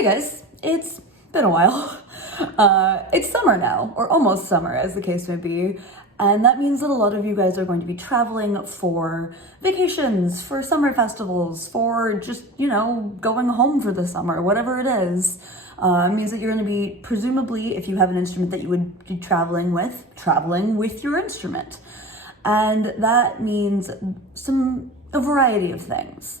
Hey guys, it's been a while. It's summer now, or almost summer as the case may be, and that means that a lot of you guys are going to be traveling for vacations, for summer festivals, for just, going home for the summer, whatever it is. It means that you're going to be, presumably, if you have an instrument that you would be traveling with your instrument. And that means a variety of things.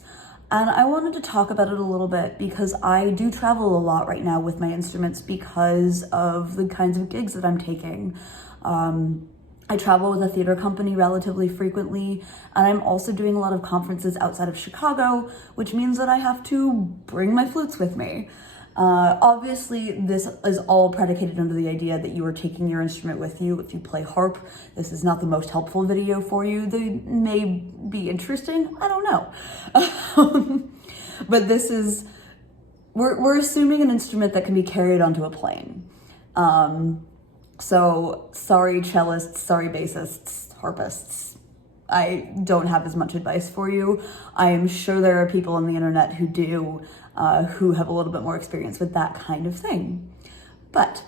And I wanted to talk about it a little bit because I do travel a lot right now with my instruments because of the kinds of gigs that I'm taking. I travel with a theater company relatively frequently, and I'm also doing a lot of conferences outside of Chicago, which means that I have to bring my flutes with me. Obviously, this is all predicated under the idea that you are taking your instrument with you. If you play harp, this is not the most helpful video for you. They may be interesting, I don't know. But we're assuming an instrument that can be carried onto a plane. So sorry cellists, sorry bassists, harpists. I don't have as much advice for you. I am sure there are people on the internet who do, who have a little bit more experience with that kind of thing. But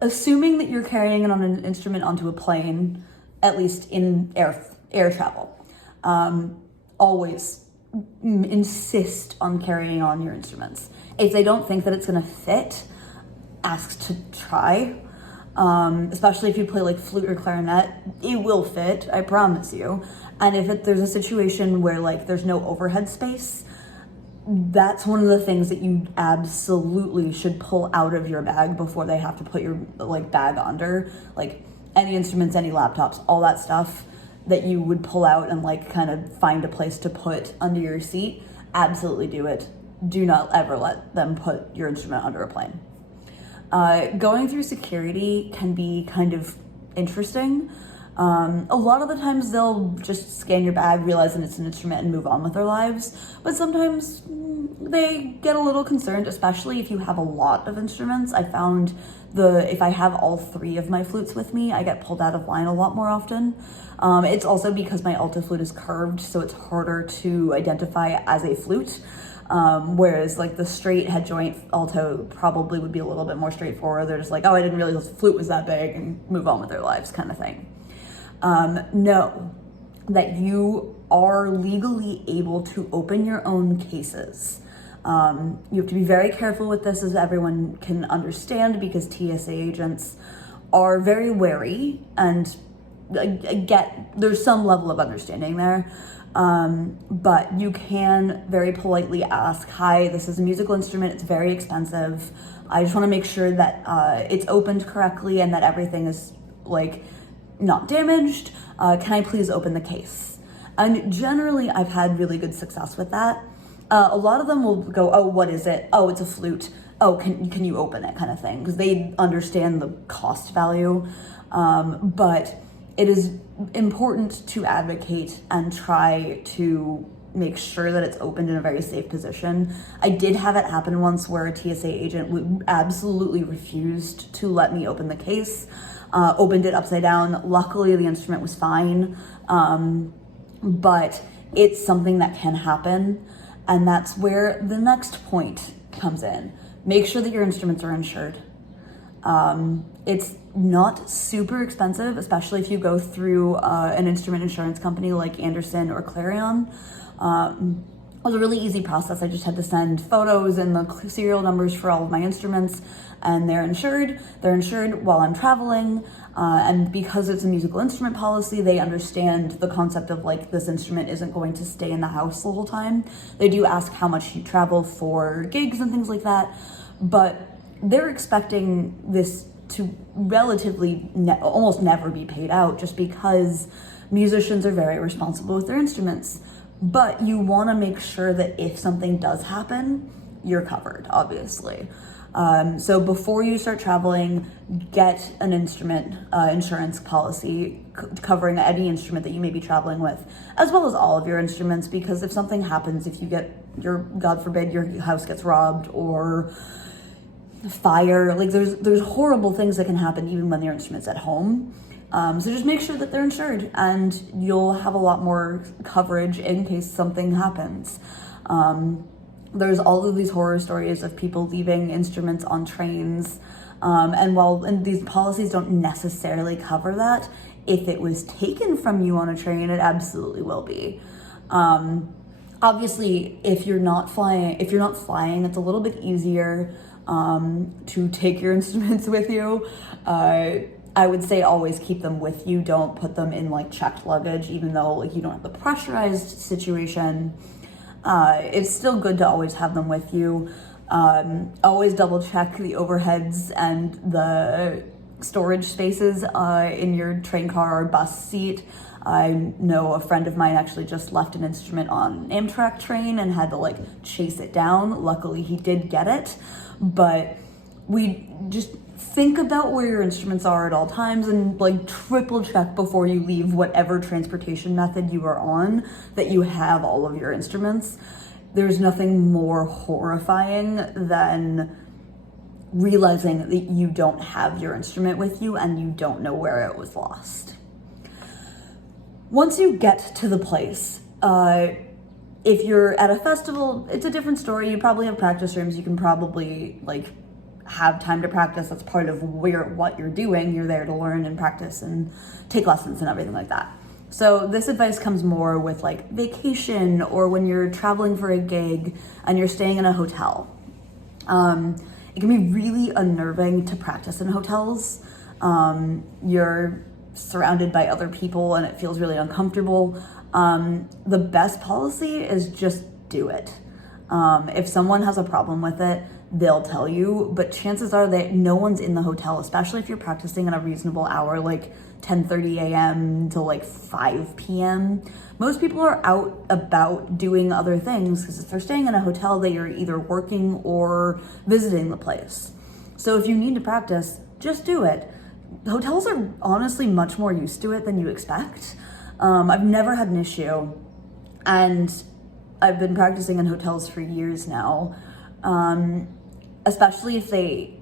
assuming that you're carrying it on an instrument onto a plane, at least in air travel, always insist on carrying on your instruments. If they don't think that it's gonna fit, ask to try. Especially if you play like flute or clarinet, it will fit, I promise you. And if there's a situation where like there's no overhead space, that's one of the things that you absolutely should pull out of your bag before they have to put your like bag under. Like any instruments, any laptops, all that stuff that you would pull out and like kind of find a place to put under your seat, absolutely do it. Do not ever let them put your instrument under a plane. Going through security can be kind of interesting. A lot of the times they'll just scan your bag, realize that it's an instrument and move on with their lives. But sometimes they get a little concerned, especially if you have a lot of instruments. I found if I have all three of my flutes with me, I get pulled out of line a lot more often. It's also because my alto flute is curved, so it's harder to identify as a flute. Whereas like the straight head joint alto probably would be a little bit more straightforward. They're just like, oh, I didn't realize the flute was that big, and move on with their lives kind of thing. Know that you are legally able to open your own cases. You have to be very careful with this, as everyone can understand, because TSA agents are very wary, and there's some level of understanding there. But you can very politely ask, hi, this is a musical instrument, it's very expensive. I just want to make sure that it's opened correctly and that everything is like not damaged. Can I please open the case? And generally I've had really good success with that. A lot of them will go, oh, what is it? Oh, it's a flute. Oh, can you open it, kind of thing, because they understand the cost value. But it is important to advocate and try to make sure that it's opened in a very safe position. I did have it happen once where a TSA agent absolutely refused to let me open the case, opened it upside down. Luckily, the instrument was fine, but it's something that can happen, and that's where the next point comes in. Make sure that your instruments are insured. It's not super expensive, especially if you go through an instrument insurance company like Anderson or Clarion. It was a really easy process. I just had to send photos and the serial numbers for all of my instruments, and they're insured. They're insured while I'm traveling, and because it's a musical instrument policy, they understand the concept of like this instrument isn't going to stay in the house the whole time. They do ask how much you travel for gigs and things like that, but they're expecting this to relatively almost never be paid out, just because musicians are very responsible with their instruments. But you want to make sure that if something does happen, you're covered, obviously. So before you start traveling, get an instrument insurance policy covering any instrument that you may be traveling with, as well as all of your instruments, because if something happens, if you get God forbid, your house gets robbed or fire, like there's horrible things that can happen even when your instrument's at home. So just make sure that they're insured, and you'll have a lot more coverage in case something happens. there's all of these horror stories of people leaving instruments on trains. And these policies don't necessarily cover that, if it was taken from you on a train, it absolutely will be. Obviously, if you're not flying, it's a little bit easier to take your instruments with you. I would say always keep them with you. Don't put them in like checked luggage, even though like you don't have the pressurized situation. It's still good to always have them with you. Always double check the overheads and the storage spaces in your train car or bus seat. I know a friend of mine actually just left an instrument on an Amtrak train and had to like chase it down. Luckily he did get it, but we just think about where your instruments are at all times and like triple check before you leave whatever transportation method you are on that you have all of your instruments. There's nothing more horrifying than realizing that you don't have your instrument with you and you don't know where it was lost. Once you get to the place, if you're at a festival, it's a different story. You probably have practice rooms. You can probably like have time to practice. That's part of what you're doing. You're there to learn and practice and take lessons and everything like that. So this advice comes more with like vacation or when you're traveling for a gig and you're staying in a hotel. It can be really unnerving to practice in hotels. You're surrounded by other people and it feels really uncomfortable. The best policy is just do it. If someone has a problem with it, they'll tell you, but chances are that no one's in the hotel, especially if you're practicing at a reasonable hour, like 10:30 a.m. to like 5 p.m. Most people are out about doing other things because if they're staying in a hotel, they are either working or visiting the place. So if you need to practice, just do it. Hotels are honestly much more used to it than you expect. I've never had an issue, and I've been practicing in hotels for years now. Especially if they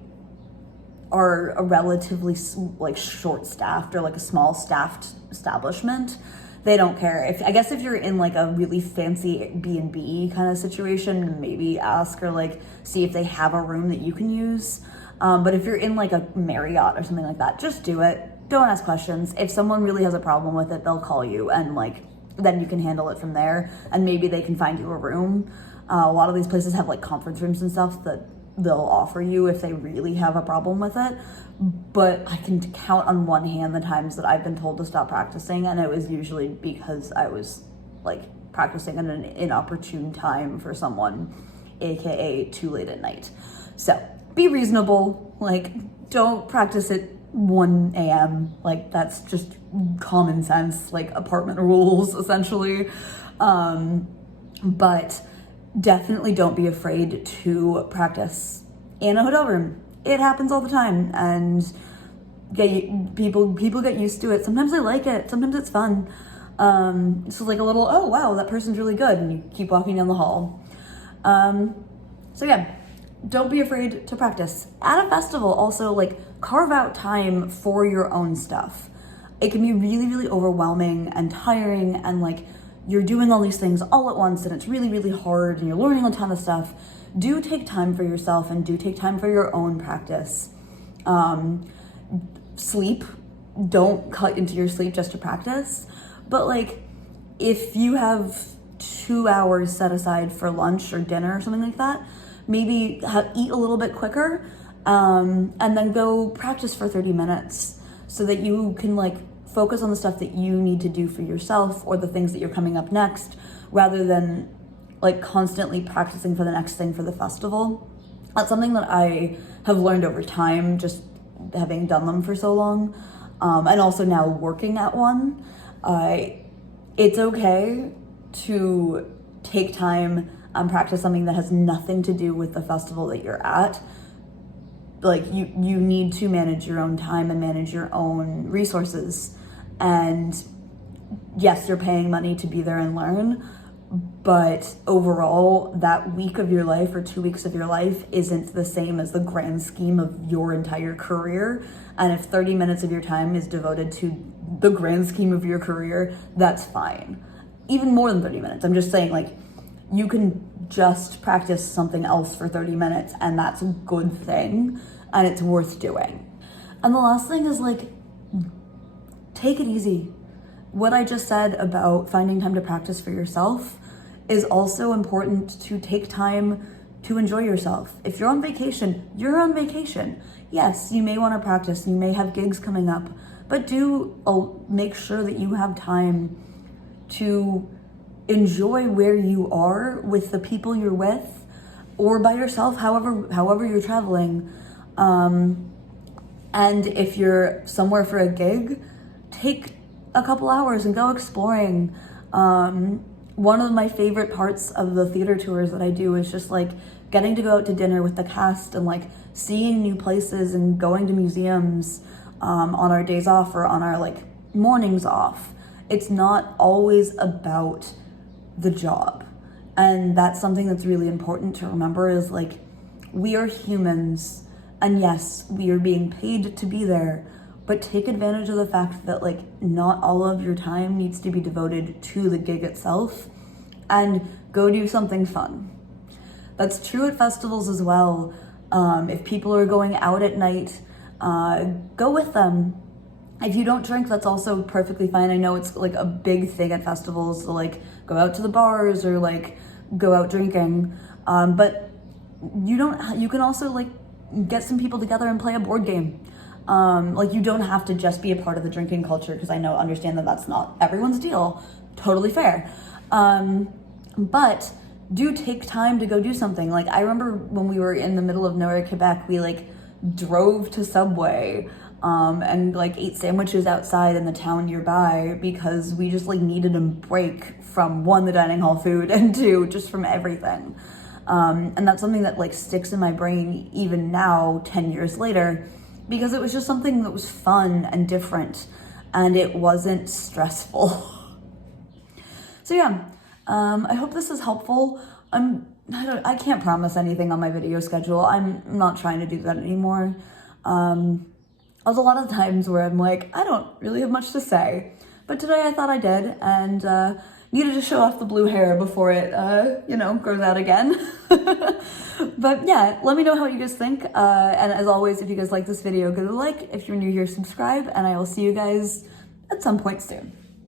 are a relatively like short-staffed or like a small staffed establishment, they don't care. I guess if you're in like a really fancy B&B kind of situation, maybe ask or like see if they have a room that you can use. But if you're in like a Marriott or something like that, just do it. Don't ask questions. If someone really has a problem with it, they'll call you and like then you can handle it from there and maybe they can find you a room. A lot of these places have like conference rooms and stuff that they'll offer you if they really have a problem with it. But I can count on one hand the times that I've been told to stop practicing, and it was usually because I was like practicing at an inopportune time for someone, aka too late at night. So be reasonable, like don't practice at 1 a.m. Like that's just common sense, like apartment rules essentially. But definitely don't be afraid to practice in a hotel room. It happens all the time, and people get used to it. Sometimes they like it. Sometimes it's fun. It's like a little, oh wow, that person's really good, and you keep walking down the hall. So yeah, don't be afraid to practice at a festival. Also, like carve out time for your own stuff. It can be really, really overwhelming and tiring, and like you're doing all these things all at once and it's really, really hard and you're learning a ton of stuff. Do take time for yourself and do take time for your own practice. Sleep. Don't cut into your sleep just to practice. But like if you have 2 hours set aside for lunch or dinner or something like that, maybe eat a little bit quicker and then go practice for 30 minutes so that you can like focus on the stuff that you need to do for yourself or the things that you're coming up next, rather than like constantly practicing for the next thing for the festival. That's something that I have learned over time, just having done them for so long, and also now working at one. It's okay to take time and practice something that has nothing to do with the festival that you're at. Like you need to manage your own time and manage your own resources. And yes, you're paying money to be there and learn, but overall that week of your life or 2 weeks of your life isn't the same as the grand scheme of your entire career. And if 30 minutes of your time is devoted to the grand scheme of your career, that's fine. Even more than 30 minutes. I'm just saying, like, you can just practice something else for 30 minutes, and that's a good thing, and it's worth doing. And the last thing is like, take it easy. What I just said about finding time to practice for yourself is also important, to take time to enjoy yourself. If you're on vacation, you're on vacation. Yes, you may want to practice, you may have gigs coming up, but do make sure that you have time to enjoy where you are with the people you're with, or by yourself, however you're traveling. And if you're somewhere for a gig, take a couple hours and go exploring. One of my favorite parts of the theater tours that I do is just like getting to go out to dinner with the cast and like seeing new places and going to museums on our days off or on our like mornings off. It's not always about the job. And that's something that's really important to remember, is like, we are humans, and yes, we are being paid to be there, but take advantage of the fact that like not all of your time needs to be devoted to the gig itself, and go do something fun. That's true at festivals as well. If people are going out at night, go with them. If you don't drink, that's also perfectly fine. I know it's like a big thing at festivals to like go out to the bars or like go out drinking, but you can also like get some people together and play a board game. Like, you don't have to just be a part of the drinking culture, because I understand that that's not everyone's deal. Totally fair. But do take time to go do something. Like, I remember when we were in the middle of nowhere, Quebec, we like drove to Subway and like ate sandwiches outside in the town nearby, because we just like needed a break from, one, the dining hall food, and two, just from everything. And that's something that like sticks in my brain even now, 10 years later, because it was just something that was fun and different, and it wasn't stressful. So yeah, I hope this is helpful. I can't promise anything on my video schedule. I'm not trying to do that anymore. There's a lot of times where I'm like, I don't really have much to say, but today I thought I did, and needed to show off the blue hair before it, grows out again. But yeah, let me know what you guys think. And as always, if you guys like this video, give it a like. If you're new here, subscribe, and I will see you guys at some point soon.